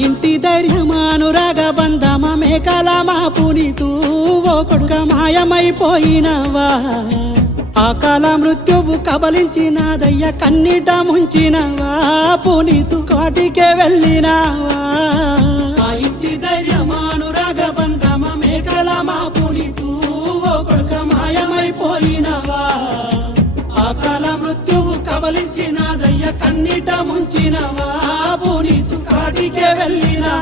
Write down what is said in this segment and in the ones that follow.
ఇంటి ధైర్యమానురాగ బంధమ మేకల మా పునీతు ఓ కొడుక మాయమైపోయినవా అకాల మృత్యువు కబలించినదయ్య కన్నీట ముంచినవా పునీతు కాటికే వెళ్ళినావా మా ఇంటి ధైర్యమానురాగ బంధమ మేకల మా పునీతు ఓ కొడుక మాయమైపోయినవా అకాల మృత్యువు కబలించినదయ్య కన్నీట ముంచినవా పునీతు కాటికే వెళ్ళినా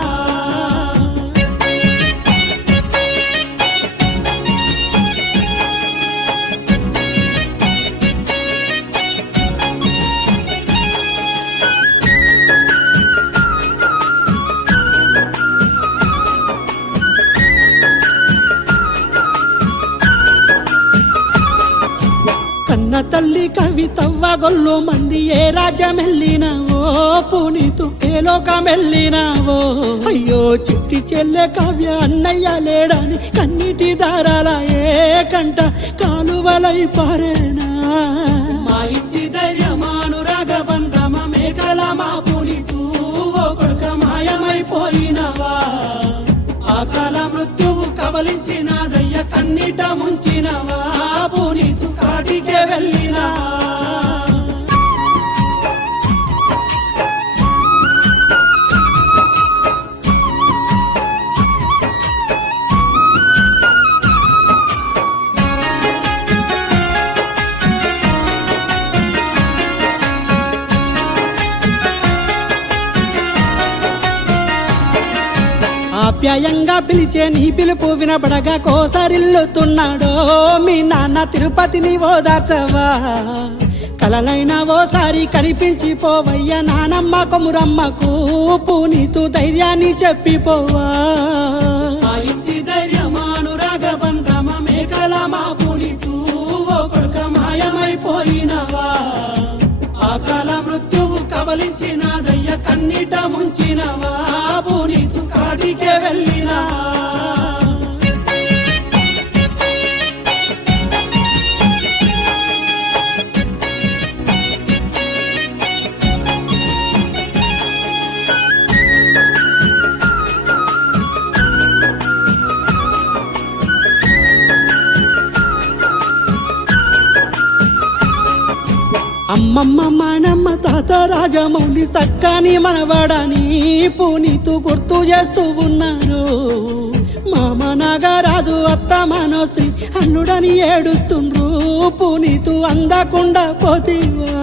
తల్లి కవితవ్వ గొల్లు మంది ఏ రాజ్యమెళ్ళినావో పునీతు ఏ లోకమెళ్ళినావో అయ్యో చిట్టి చెల్లె కావ్య అన్నయ్య లేడని కన్నీటి దారాల ఏ కంట కాలువలై పారేనా మా ఇంటి ధైర్యమానురాగ బంధమ మేకల మా పునీతు ఓ కొడుక మాయమైపోయినవా అకాల మృత్యువు కబలించినదయ్య కన్నీట ముంచినవా పునీతు కాటికే వెళ్ళినా ఆప్యాయంగా పిలిచే నీ పిలుపు వినబడగా కోసరిల్లుతున్నాడో మీ నాన్న తిరుపతిని ఓదార్చవా కలలైనా ఓసారి కనిపించిపోవయ్య నానమ్మ కొమురమ్మకు పునీతు ధైర్యాన్ని చెప్పిపోవా మా ఇంటి ధైర్యమానురాగ బంధమ మేకల మా పునీతు ఓ కొడుక మాయమైపోయినవా అకాల మృత్యువు కబలించినదయ్య కన్నీట ముంచినవా పునీతు కాటికే వెళ్ళినా అమ్మమ్మ మానమ్మ తాత రాజమౌళి సక్కాని మనవాడని పునీతు గుర్తు చేస్తూ ఉన్నారు మామ నాగరాజు అత్త మనోశ్రీ అల్లుడని ఏడుస్తుండ్రు పునీతు అందకుండా పోతివా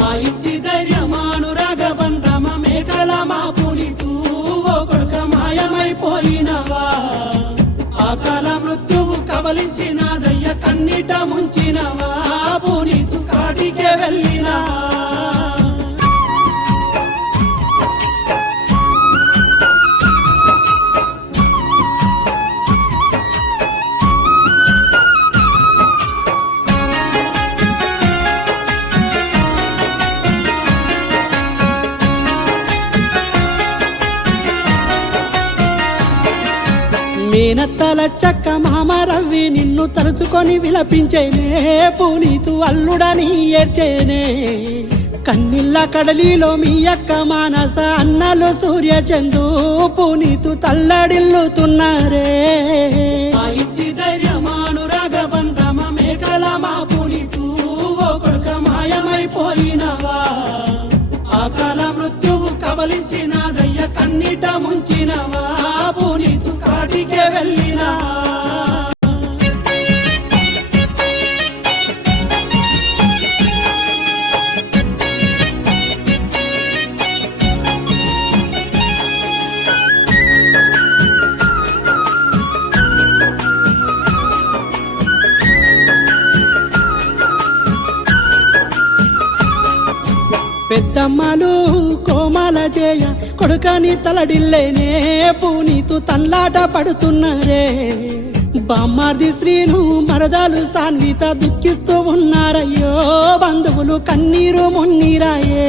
మా ఇంటి ధైర్యమానురాగ బంధమ మేకల మా పునీతు ఓ కొడుక మాయమైపోయినవా అకాల మృత్యువు కబలించినదయ్య కన్నీట ముంచినవా పునీతు కాటికే వెళ్ళినా మేనత్తల చక్క మామ రవి నిన్ను తలుచుకొని విలపించేనే పునీతు అల్లుడని ఏడ్చేనే కన్నిళ్ళ కడలిలో మీ అక్క మానస అన్నలు సూర్యచందు పునీతు తల్లడిల్లుతున్నారే మా ఇంటి ధైర్యమానురాగ బంధమ మేకల మా పునీతు ఓ కొడుక మాయమైపోయినవా అకాల మృత్యువు కబలించినదయ్య కన్నీట ముంచినవా పునీతు కాటికే వెళ్ళినా పెద్దమ్మలు కోమల జయ కొడుకని తలడిల్లేనే పునీతు తన్లాట పడుతున్నారే బామ్మార్ది శ్రీను మరదాలు సాన్విత దుఃఖిస్తూ ఉన్నారయ్యో బంధువులు కన్నీరు మున్నీరాయే